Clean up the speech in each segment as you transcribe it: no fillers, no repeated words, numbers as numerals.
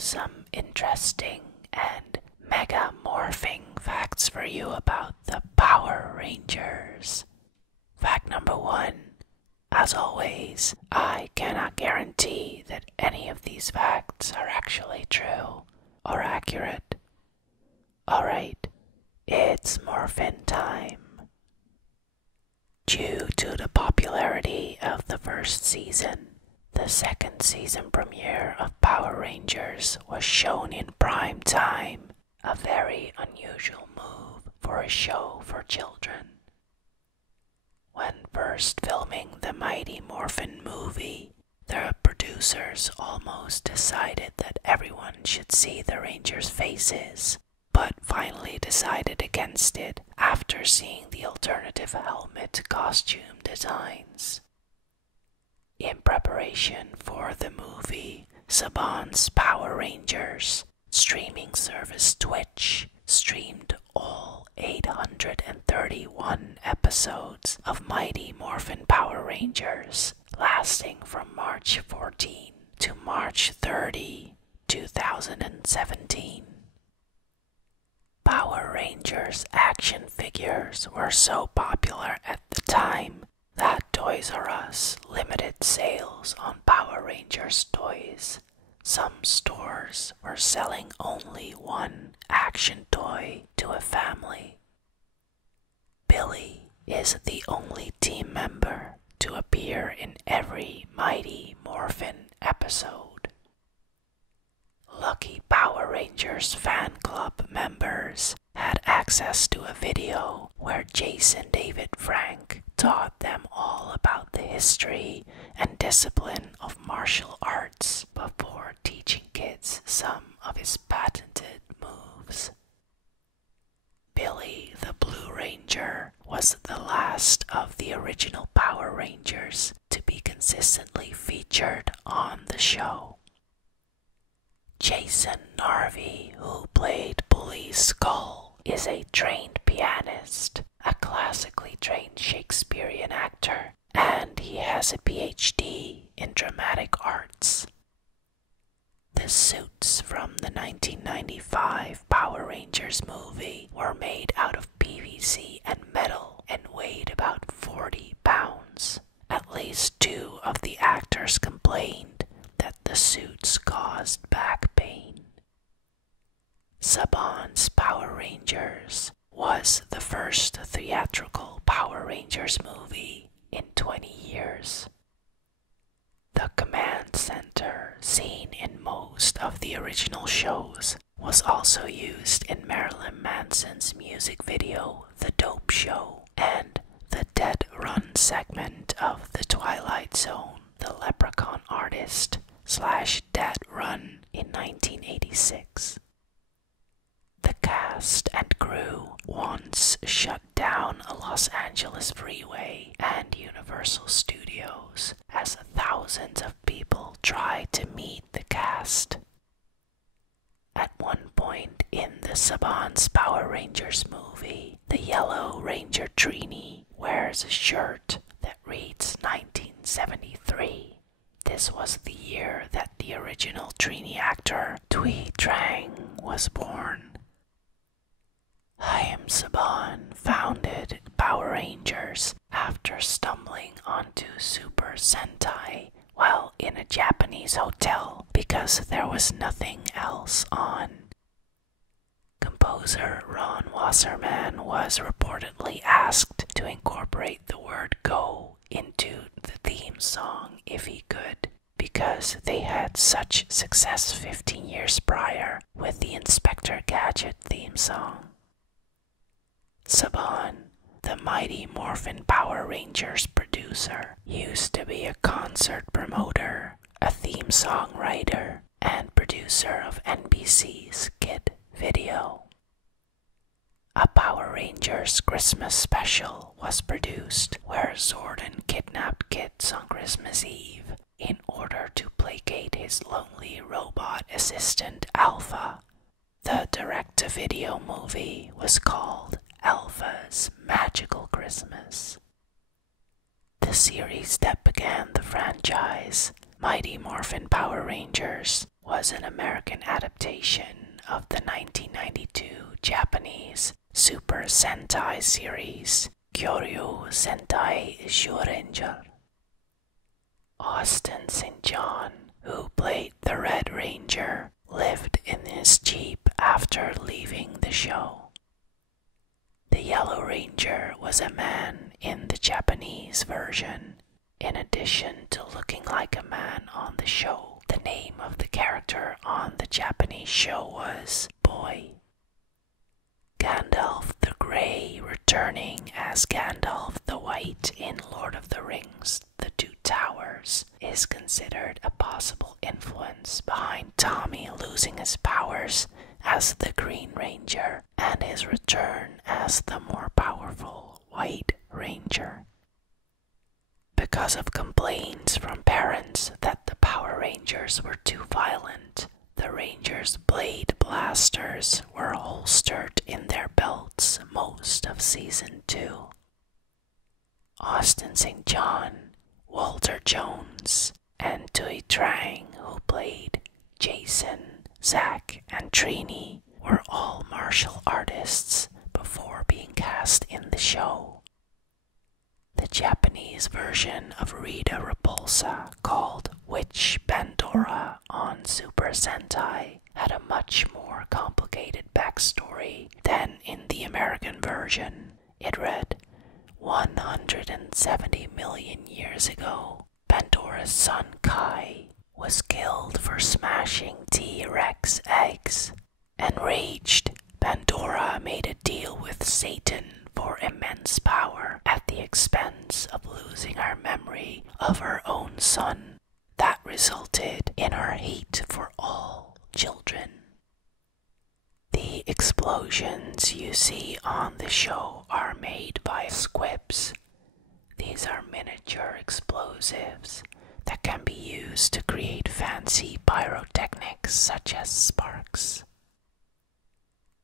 some interesting and mega morphing facts for you about the Power Rangers. Fact number 1. As always, I cannot guarantee that any of these facts are actually true or accurate. Alright, it's Morphin time. Due to the popularity of the first season, the second season premiere of Power Rangers was shown in prime time, a very unusual move for a show for children. When first filming the Mighty Morphin movie, the producers almost decided that everyone should see the Rangers' faces, but finally decided against it after seeing the alternative helmet costume designs. In preparation for the movie, Saban's Power Rangers streaming service Twitch streamed all 831 episodes of Mighty Morphin Power Rangers, lasting from March 14 to March 30, 2017. Power Rangers action figures were so popular at the time that Toys R Us limited sales on Power Rangers toys. Some stores were selling only one action toy to a family. Billy is the only team member to appear in every Mighty Morphin episode. Lucky Power Rangers fan club members had access to a video where Jason David Frank taught them all about the history and discipline of martial arts before teaching kids some of his patented moves. Billy the Blue Ranger was the last of the original Power Rangers to be consistently featured on the show. Jason Narvi, who played Bully Skull, is a trained pianist, a classically trained Shakespearean actor, and he has a PhD in dramatic arts. The suits from the 1995 Power Rangers movie were made out of PVC and metal and weighed about 40 pounds. At least 2 of the actors complained that the suits caused back pain. Saban's Power Rangers was the first theatrical Power Rangers movie in 20 years. The command center seen in most of the original shows was also used in Marilyn Manson's music video The Dope Show and the Dead Run segment of The Twilight Zone, The Leprechaun Artist / Dead Run in 1986. The cast and crew once shut down a Los Angeles freeway and Universal Studios as thousands of people tried to meet the cast. At one point in the Saban's Power Rangers movie, the Yellow Ranger Trini wears a shirt that reads 1973. This was the year that the original Trini actor Thuy Trang was born. Haim Saban founded Power Rangers after stumbling onto Super Sentai while in a Japanese hotel because there was nothing else on. Composer Ron Wasserman was reportedly asked to incorporate the word "go" into the theme song if he could, because they had such success 15 years prior with the Inspector Gadget theme song. Saban, the Mighty Morphin Power Rangers producer, used to be a concert promoter, a theme song writer, and producer of NBC's Kid Video. A Power Rangers Christmas special was produced where Zordon kidnapped kids on Christmas Eve in order to placate his lonely robot assistant Alpha. The direct-to-video movie was called Alpha's Magical Christmas. The series that began the franchise, Mighty Morphin Power Rangers, was an American adaptation of the 1992 Japanese Super Sentai series Kyoryu Sentai Zyuranger. Austin St. John, who played the Red Ranger, lived in his Jeep after leaving the show. The Yellow Ranger was a man in the Japanese version. In addition to looking like a man on the show, the name of the character on the Japanese show was Boy. Gandalf the Grey returning as Gandalf the White in Lord of the Rings: The Two Towers is considered a possible influence behind Tommy losing his powers as the Green Ranger and his return as the more powerful White Ranger. Because of complaints from parents that the Power Rangers were too violent, the Rangers' blade blasters were holstered in their belts most of Season 2. Austin St. John, Walter Jones, and Tui Trang, who played Jason, Zack, and Trini, were all martial artists before being cast in the show. The Japanese version of Rita Repulsa, called Witch Pandora on Super Sentai, had a much more complicated backstory than in the American version. It read, 170 million years ago, Pandora's son Kai was killed for smashing T-Rex eggs. Enraged, Pandora made a deal with Satan for immense power at the expense of losing her memory of her own son. That resulted in her hate for all children. The explosions you see on the show are made by squibs. These are miniature explosives that can be used to create fancy pyrotechnics such as sparks.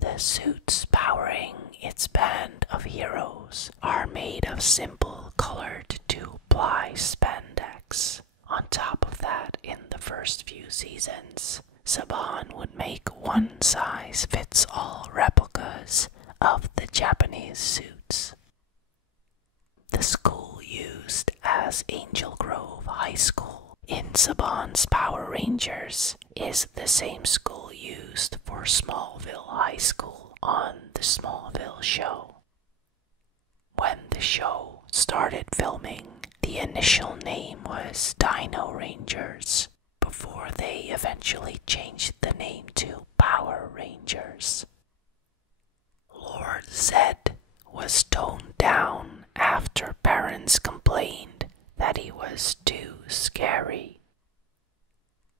The suits powering its band of heroes are made of simple colored 2-ply spandex. On top of that, in the first few seasons, Saban would make one-size-fits-all replicas of the Japanese suits. The school used as Angel Grove High School in Saban's Power Rangers is the same school used for Smallville High School on the Smallville show. When the show started filming, the initial name was Dino Rangers, before they eventually changed the name to Power Rangers. Lord Zed was toned down after parents complained that he was too scary.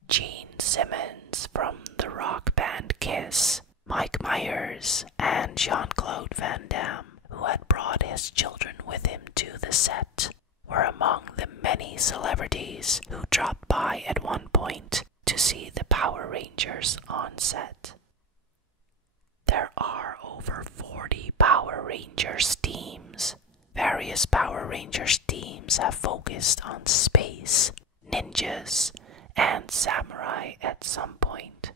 Gene Simmons from the rock band Kiss, Mike Myers, and Jean-Claude Van Damme, who had brought his children with him to the set, were among the many celebrities who dropped by at one point to see the Power Rangers on set. There are over 40 Power Rangers teams. Various Power Rangers teams have focused on space, ninjas, and samurai at some point.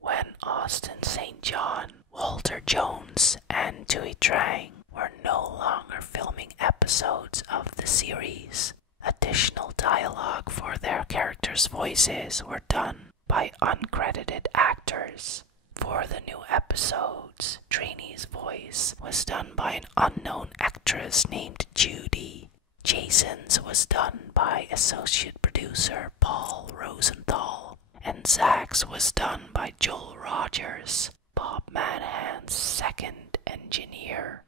When Austin St. John, Walter Jones, and Tui Trang were no longer filming episodes of the series, additional dialogue for their characters' voices were done by uncredited actors. For the new episodes, Trini's voice was done by an unknown actress named Judy. Jason's was done by associate producer Paul Rosenthal, and Zach's was done by Joel Rogers, Bob Manahan's second engineer.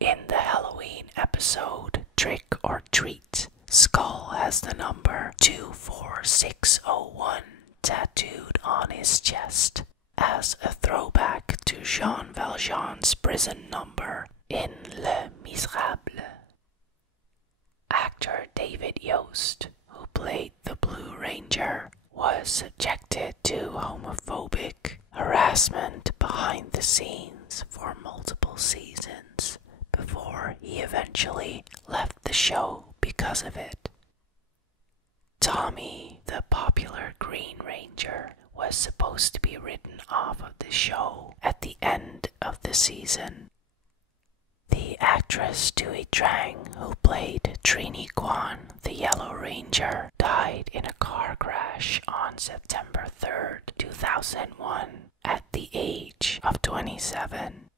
In the Halloween episode Trick or Treat, Skull has the number 24601 tattooed on his chest as a throwback to Jean Valjean's prison number in Les Miserables. Actor David Yost, who played the Blue Ranger, was subjected to homophobic harassment behind the scenes for multiple seasons before he eventually left the show because of it. Tommy, the popular Green Ranger, was supposed to be written off of the show at the end of the season. The actress Tui Trang, who played Trini Kwan, the Yellow Ranger, died in a car crash on September 3rd, 2001, at the age of 27.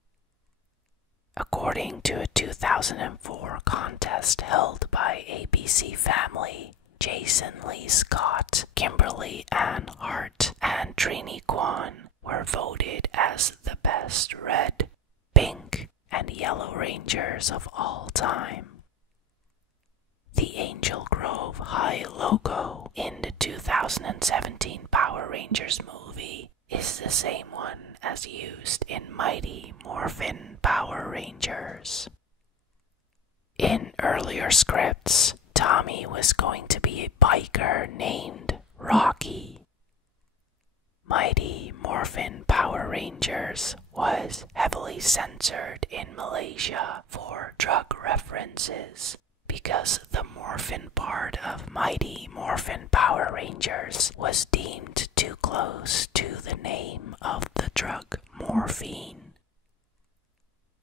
According to a 2004 contest held by ABC Family, Jason Lee Scott, Kimberly Ann Hart, and Trini Kwan were voted as the best red, pink, and yellow Rangers of all time. The Angel Grove High logo in the 2017 Power Rangers movie is the same one as used in Mighty Morphin Power Rangers. In earlier scripts, Tommy was going to be a biker named Rocky. Mighty Morphin Power Rangers was heavily censored in Malaysia for drug references because the morphin part of Mighty Morphin Power Rangers was deemed too close to the name of the drug morphine.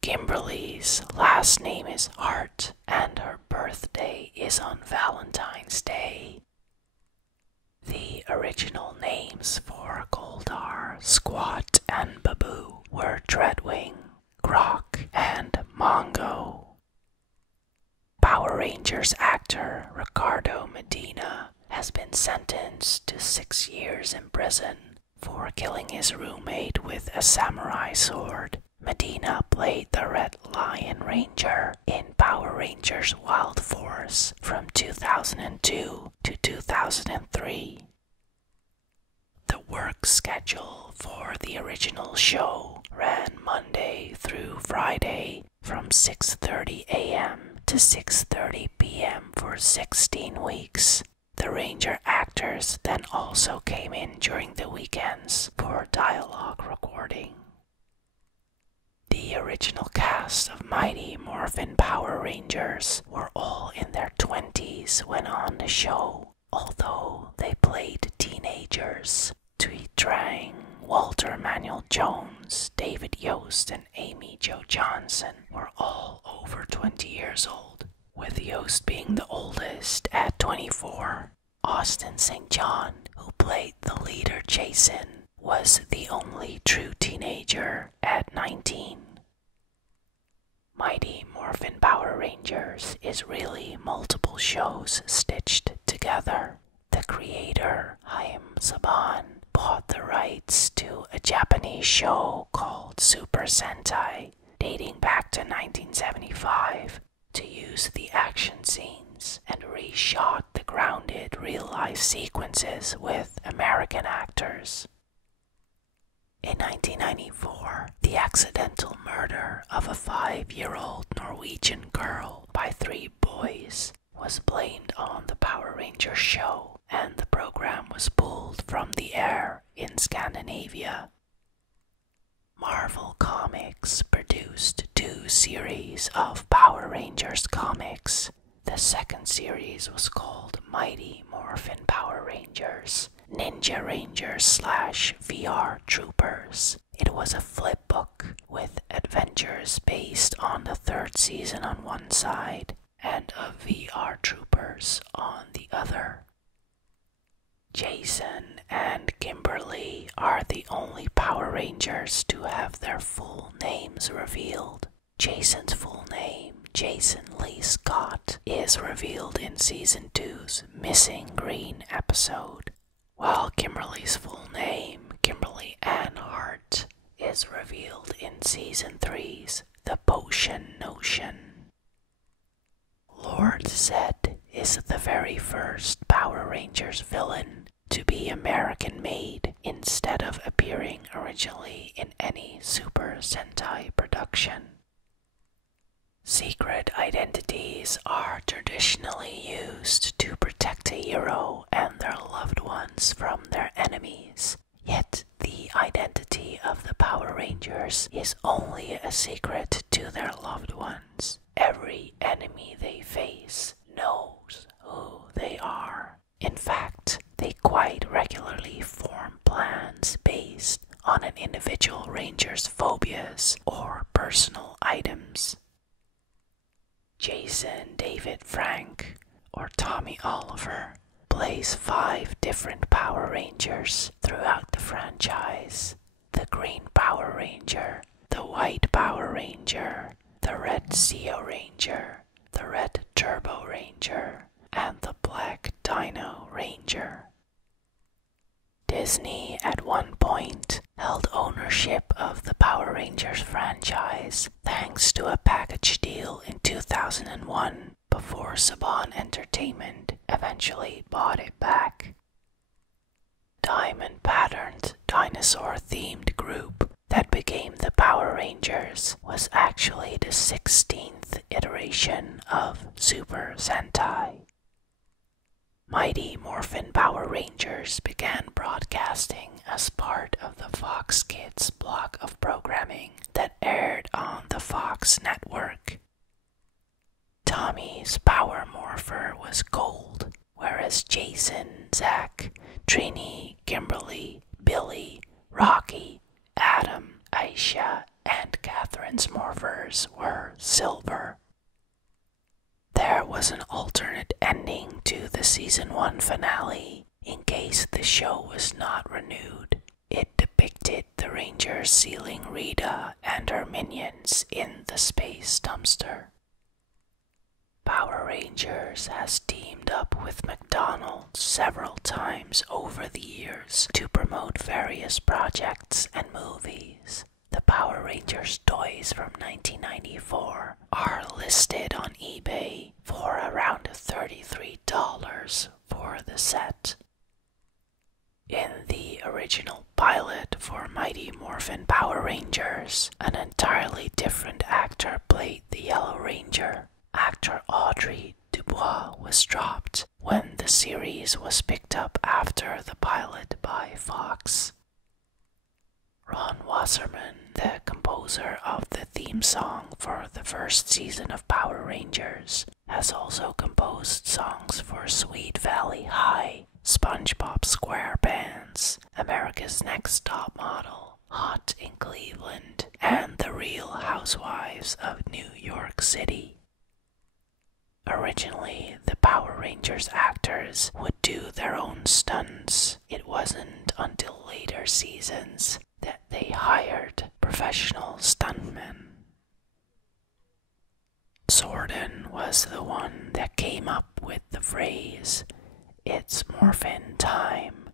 Kimberly's last name is Hart and her birthday is on Valentine's Day. The original names for Goldar, Squat, and Babu were Dreadwing, Grok, and Mongo. Power Rangers actor Ricardo Medina has been sentenced to 6 years in prison for killing his roommate with a samurai sword. Medina played the Red Lion Ranger in Power Rangers Wild Force from 2002 to 2003. The work schedule for the original show ran Monday through Friday from 6:30 a.m. to 6:30 p.m. for 16 weeks. The Ranger actors then also came in during the weekends for dialogue recording. The original cast of Mighty Morphin Power Rangers were all in their 20s when on the show, although they played teenagers. Tui Trang, Walter Manuel Jones, David Yost, and Amy Jo Johnson were all over 20 years old, with Yost being the oldest at 24. Austin St. John, who played the leader Jason, was the only true teenager at 19. Mighty Morphin Power Rangers is really multiple shows stitched together. The creator, Haim Saban, bought the rights to a Japanese show called Super Sentai, dating back to 1975, to use the action scenes and reshot the grounded real-life sequences with American actors. In 1994, the accidental murder of a 5-year-old Norwegian girl by 3 boys was blamed on the Power Rangers show, and the program was pulled from the air in Scandinavia. Marvel Comics produced 2 series of Power Rangers comics. The second series was called Mighty Morphin Power Rangers, Ninja Rangers / VR Troopers. It was a flip book with adventures based on the 3rd season on one side and of VR Troopers on the other. Jason and Kimberly are the only Power Rangers to have their full names revealed. Jason's full name, Jason Lee Scott, is revealed in Season 2's Missing Green episode, while Kimberly's full name, Kimberly Ann Hart, is revealed in Season 3's The Potion Notion. Lord Zed is the very first Power Rangers villain to be American-made instead of appearing originally in any Super Sentai production. Secret identities are traditionally used to protect a hero and their loved ones from their enemies, yet the identity of the Power Rangers is only a secret to their loved ones. Every enemy they face knows who they are. In fact, regularly form plans based on an individual ranger's phobias or personal items. Jason David Frank, or Tommy Oliver, plays 5 different Power Rangers throughout the franchise: the Green Power Ranger, the White Power Ranger, the Red Zeo Ranger, the Red Turbo Ranger, and the Black Dino Ranger. Disney at one point held ownership of the Power Rangers franchise thanks to a package deal in 2001 before Saban Entertainment eventually bought it back. Diamond-patterned, dinosaur-themed group that became the Power Rangers was actually the 16th iteration of Super Sentai. Mighty Morphin Power Rangers began broadcasting as part of the Fox Kids block of programming that aired on the Fox network. Tommy's Power Morpher was gold, whereas Jason, Zach, Trini, Kimberly, Billy, Rocky, Adam, Aisha, and Catherine's morphers were silver. There was an alternate ending to the season 1 finale in case the show was not renewed. It depicted the Rangers sealing Rita and her minions in the space dumpster. Power Rangers has teamed up with McDonald's several times over the years to promote various projects and movies. The Power Rangers toys from 1994 are listed on eBay for around $33 for the set. In the original pilot for Mighty Morphin Power Rangers, an entirely different actor played the Yellow Ranger. Actor Audrey Dubois was dropped when the series was picked up after the pilot by Fox. Ron Wasserman, the composer of the theme song for the first season of Power Rangers, has also composed songs for Sweet Valley High, SpongeBob SquarePants, America's Next Top Model, Hot in Cleveland, and The Real Housewives of New York City. Originally, the Power Rangers actors would do their own stunts. It wasn't until later seasons that they hired professional stuntmen. Zordon was the one that came up with the phrase, "It's morphin' time."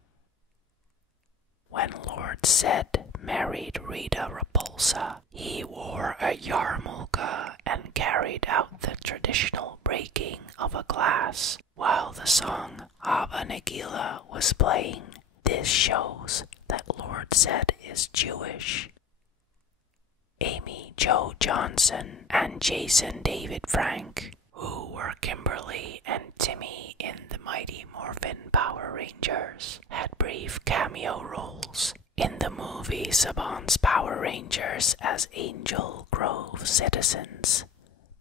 When Lord Zed married Rita Repulsa, he wore a yarmulke and carried out the traditional breaking of a glass while the song Abba Nagila was playing. This shows that Lord Zed is Jewish. Amy Jo Johnson and Jason David Frank, who were Kimberly and Timmy in the Mighty Morphin Power Rangers, had brief cameo roles in the movie Saban's Power Rangers as Angel Grove citizens.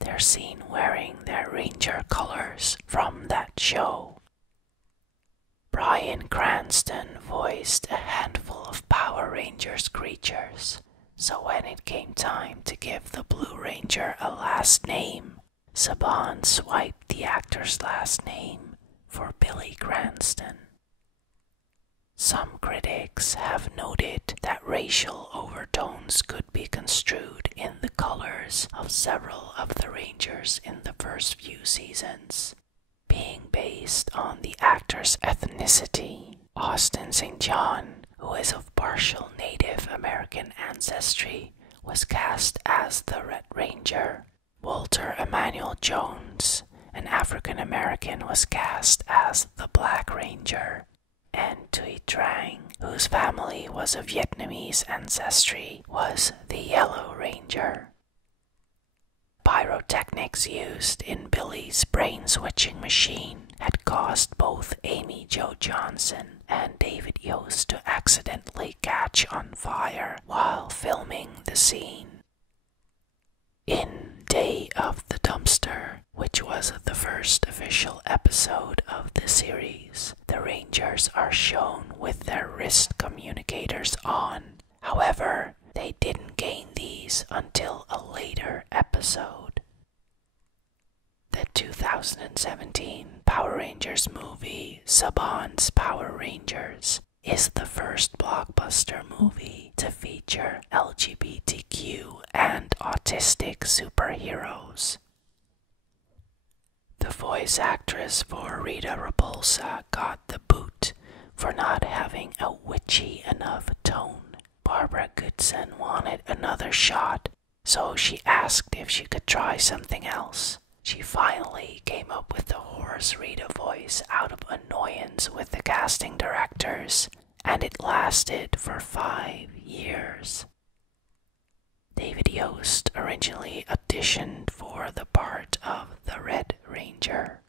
They're seen wearing their Ranger colors from that show. Bryan Cranston voiced a handful of Power Rangers creatures, so when it came time to give the Blue Ranger a last name, Saban swiped the actor's last name for Billy Cranston. Some critics have noted that racial overtones could be construed in the colors of several of the Rangers in the first few seasons, being based on the actor's ethnicity. Austin St. John, who is of partial Native American ancestry, was cast as the Red Ranger. Walter Emmanuel Jones, an African American, was cast as the Black Ranger. And Thuy Trang, whose family was of Vietnamese ancestry, was the Yellow Ranger. Pyrotechnics used in Billy's brain-switching machine had caused both Amy Jo Johnson and David Yost to accidentally catch on fire while filming the scene. In Day of the Dumpster, which was the first official episode of the series, the Rangers Rangers are shown with their wrist communicators on. However, they didn't gain these until a later episode. The 2017 Power Rangers movie, Saban's Power Rangers, is the first blockbuster movie to feature LGBTQ and autistic superheroes. The voice actress for Rita Repulsa got the boot for not having a witchy enough tone. Barbara Goodson wanted another shot, so she asked if she could try something else. She finally came up with the hoarse Rita voice out of annoyance with the casting directors, and it lasted for 5 years. David Yost originally auditioned for the part of the Red Ranger.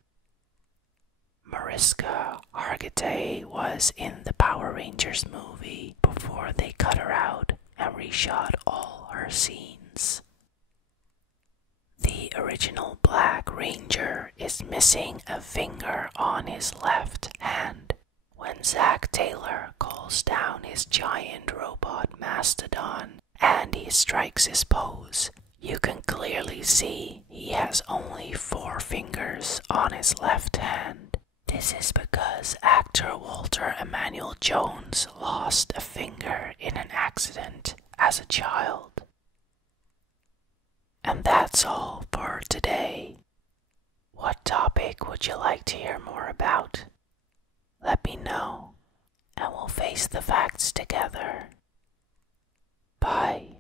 Mariska Hargitay was in the Power Rangers movie before they cut her out and reshot all her scenes. The original Black Ranger is missing a finger on his left hand. When Zack Taylor calls down his giant robot mastodon and he strikes his pose, you can clearly see he has only 4 fingers on his left hand. This is because actor Walter Emmanuel Jones lost a finger in an accident as a child. And that's all for today. What topic would you like to hear more about? Let me know, and we'll face the facts together. Bye.